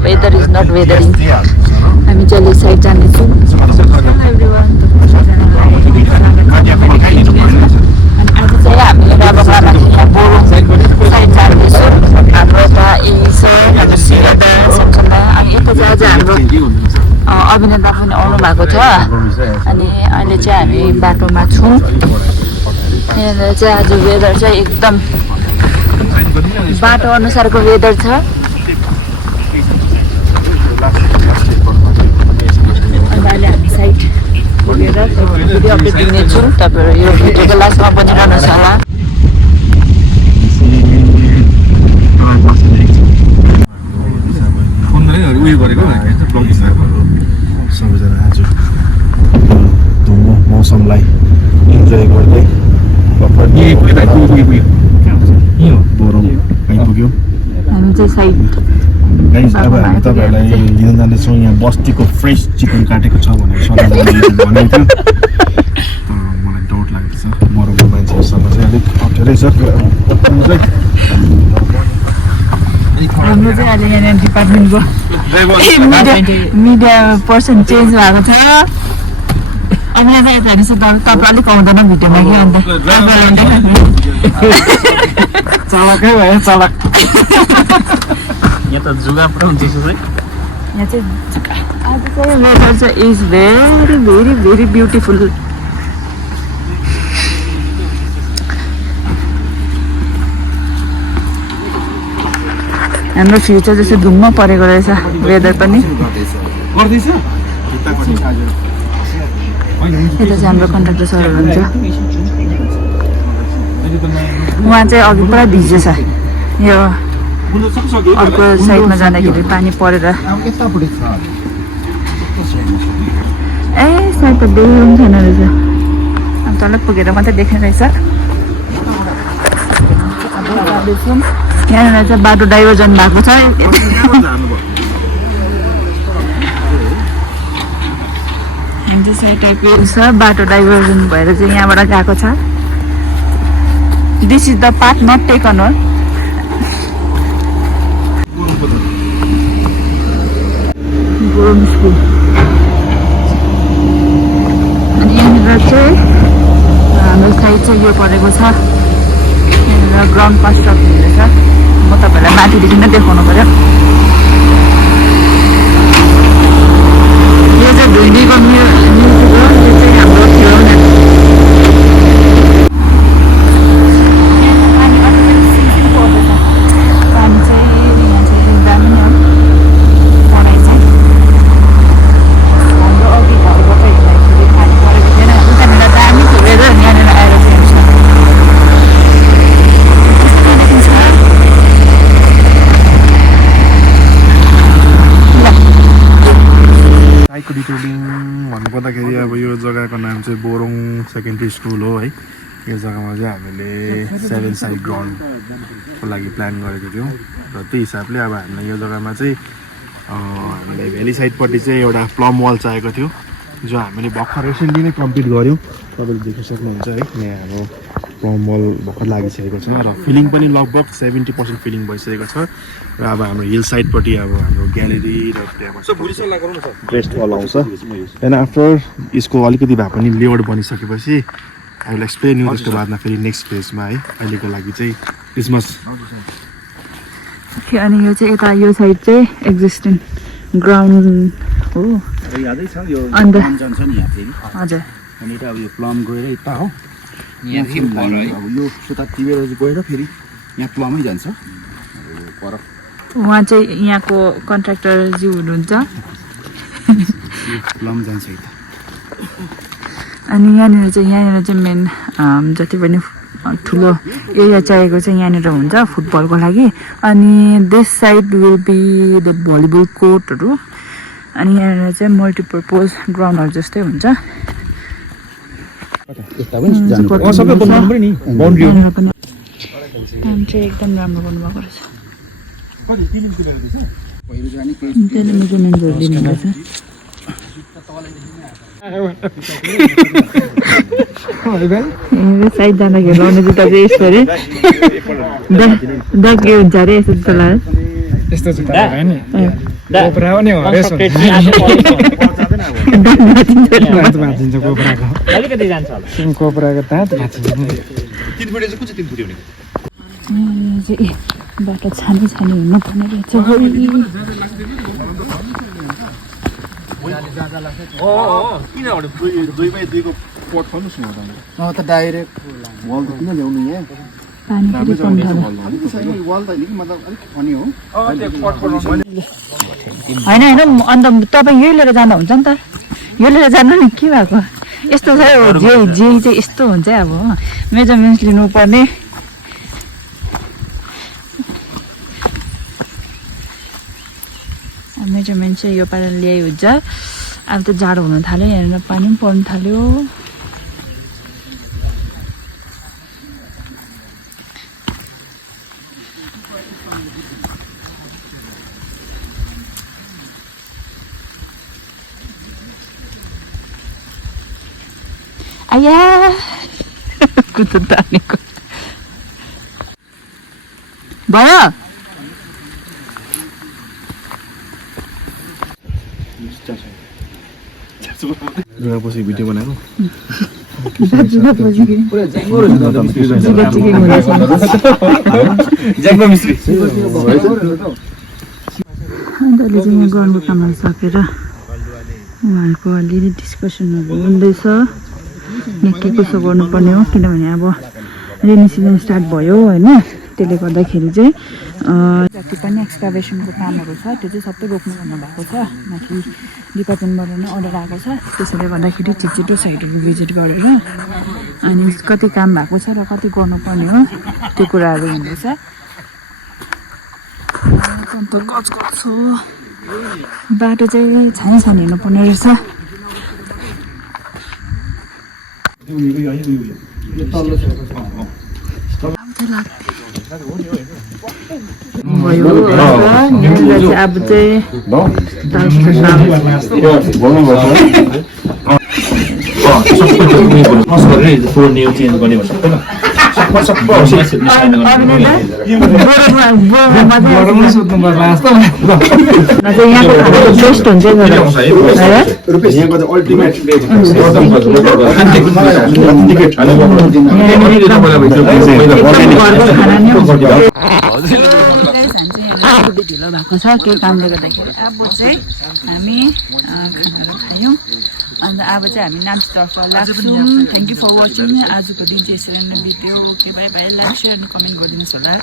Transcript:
weather is not weathering हामी जहिले side जानेछौँ आज चाहिँ हामी राभामाथि यहाँ बोरुङ साइड जाँदैछौँ हाम्रो यता अनि यता चाहिँ आज हाम्रो अभिनेता पनि आउनु भएको छ अनि अहिले चाहिँ हामी बाटोमा छौँ यहाँनिर चाहिँ आज वेदर चाहिँ एकदम बाटो अनुसारको वेदर छ अन्त अहिले हामी साइड पुगेर भिडियो अपडेट दिनेछौँ तपाईँहरू यो भिडियोको लास्टमा बनिरहनुहोस् होला सबैजना आज धुम्म मौसमलाई इन्जोय गर्दै बोरुङ आइपुग्यो हामी चाहिँ साइड गाइस अब हामी तपाईँहरूलाई लिन जाँदैछौँ यहाँ बस्तीको फ्रेस चिकन काटेको छ भनेर भनेको थियो मलाई डाउट लाग्दैछ बोरुङको मान्छेहरूसँग चाहिँ अलिक अप्ठ्यारै छ हाम्रो चाहिँ अहिले यहाँ डिपार्टमेन्टको मिडिया पर्सन चेन्ज भएको छ अनि यहाँ यता हेर्नुहोस् तपाईँ अलिक आउँदैन भिडियोमा कि अन्त चालकै भयो चालक यहाँ त जुगा पुरा हुन्छ यहाँ चाहिँ आज चाहिँ वेदर चाहिँ is very very very beautiful हाम्रो फ्युचर जस्तो धुम्म परेको रहेछ वेदर पनि यता चाहिँ हाम्रो कन्ट्राक्टर सर हुनुहुन्छ उहाँ चाहिँ अघि पुरा भिजेछ यो अर्को साइडमा जाँदाखेरि पानी परेर ए साइड त देख्नु पनि छैन रहेछ अब तल पुगेर मात्रै देख्ने रहेछ यहाँनिर चाहिँ बाटो डाइभर्जन भएको छ साइड टाइपको छ बाटो डाइभर्जन भएर चाहिँ यहाँबाट गएको छ this is the path not taken हो बोरुङ स्कुल अनि यहाँनिर चाहिँ हाम्रो साइड चाहिँ यो परेको छ यहाँनिर ग्राउन्ड कन्स्ट्रक्ट हुँदैछ म तपाईँहरूलाई माथिदेखि नै देखाउनु पर्यो यो चाहिँ धुइँडीको म्युजिक हो यो चाहिँ हाम्रो खेलाउने डिटेलिङ भन्नुपर्दाखेरि अब यो जग्गाको नाम चाहिँ बोरुङ सेकेन्ड्री स्कुल हो है यो जग्गामा चाहिँ हामीले 7 साइड ग्राउन्डको लागि प्लान गरेको थियौँ र त्यही हिसाबले अब हामीलाई यो जग्गामा चाहिँ हामीलाई भ्याली साइडपट्टि चाहिँ एउटा प्लम वाल चाहिएको थियो जो हामीले भर्खर रिसेन्टली नै कम्प्लिट गऱ्यौँ तपाईँले देख्न सक्नुहुन्छ है यहाँ हाम्रो प्लम वाल भर्खर लागिसकेको छ र फिलिङ पनि लगभग 70% फिलिङ भइसकेको छ र अब हाम्रो हिल साइडपट्टि अब हाम्रो ग्यालेरी र रेस्ट वाल आउँछ एन्ड आफ्टर यसको अलिकति भए पनि लेआउट बनिसकेपछि आई विल एक्सप्लेन यु त्यसको बादमा फेरि नेक्स्ट फेजमा है अहिलेको लागि चाहिँ क्रिसमस अनि यो चाहिँ यता यो साइड चाहिँ एक्जिस्टिङ ग्राउन्ड हो यादै छ यो अन्त जान्छ नि यहाँ फेरि हजुर अनि अब यो प्लम गएर यता हो यहाँ फेरि अब यो सुता टिपेर गएर फेरि यहाँ प्लमै जान्छ पर उहाँ चाहिँ यहाँको कन्ट्र्याक्टरज्यू हुनुहुन्छ प्लम जान्छ यता अनि यहाँनिर चाहिँ मेन जति पनि ठुलो एरिया चाहिएको चाहिँ यहाँनिर हुन्छ फुटबलको लागि अनि this side will be the volleyball कोर्टहरू अनि यहाँनिर चाहिँ मल्टिपर्पोज ग्राउन्डहरू जस्तै हुन्छ काम चाहिँ एकदम राम्रो गर्नुभएको रहेछ त्यसले मेजरमेन्टहरू लिनुभएको छ साइड जाँदाखेरि लाउने जुत्ता चाहिँ यस्तो अरे के हुन्छ अरे यस्तो जुत्ता लाग्यो यस्तो जुत्ता लगायो नि कोब्रा पनि हो रहेछ दाँत भाँचिन्छ कोब्राको अलिकति जान्छ होला कोब्राको दाँत भाँचिन्छ 3 फुटे चाहिँ कुन चाहिँ 3 फुटे हुने बाटो छानी छानी हिँड्नु पर्ने रहेछ किनभने 2x2 को पट खोल्नुस् न त डाइरेक्ट वल त किन ल्याउनु यहाँ पानी फेरि पर्नु थाल्यो वल त अलिक मतलब अलिक फनी हो होइन अन्त तपाईँ यही लिएर जाँदा हुन्छ नि त यो लिएर जानु नि के भएको यस्तो छ जे चाहिँ यस्तो हुन्छ अब मेजरमेन्ट्स लिनुपर्ने मेजरमेन्ट चाहिँ यो पाराले ल्याइ हुन्छ अब त जाडो हुन थाल्यो यहाँनिर पानी पनि पर्नु थाल्यो आया कुतो तानेको भयो पछि भिडियो बनाएको अन्त अहिले चाहिँ यहाँ गर्नुको कामहरू सकेर उहाँहरूको अलिअलि डिस्कसनहरू हुँदैछ के कसो गर्नुपर्ने हो किनभने अब रेनी सिजन स्टार्ट भयो होइन त्यसले गर्दाखेरि चाहिँ जति पनि एक्सकाभेसनको कामहरू छ त्यो चाहिँ सबै रोक्नु भन्नुभएको छ माथि डिपार्टमेन्टबाट नै अर्डर आएको छ त्यसैले गर्दाखेरि छिटो साइडहरू भिजिट गरेर अनि कति काम भएको छ र कति गर्नुपर्ने हो त्यो कुराहरू हुँदैछ अन्त गजगज छ बाटो चाहिँ छानी छानी हिँड्नुपर्ने रहेछ भयो यहाँनिर चाहिँ अब बेस्ट हुन्छ ढिलो भएको छ केही कामले गर्दाखेरि अब चाहिँ हामी खानाहरू खायौँ अन्त अब चाहिँ हामी नाम्चीतर्फ लाग्छौँ थ्याङ्क यू फर वाचिङ आजको दिन चाहिँ यसरी नै बित्यो okay by by like share अनि कमेन्ट गरिदिनुहोस् होला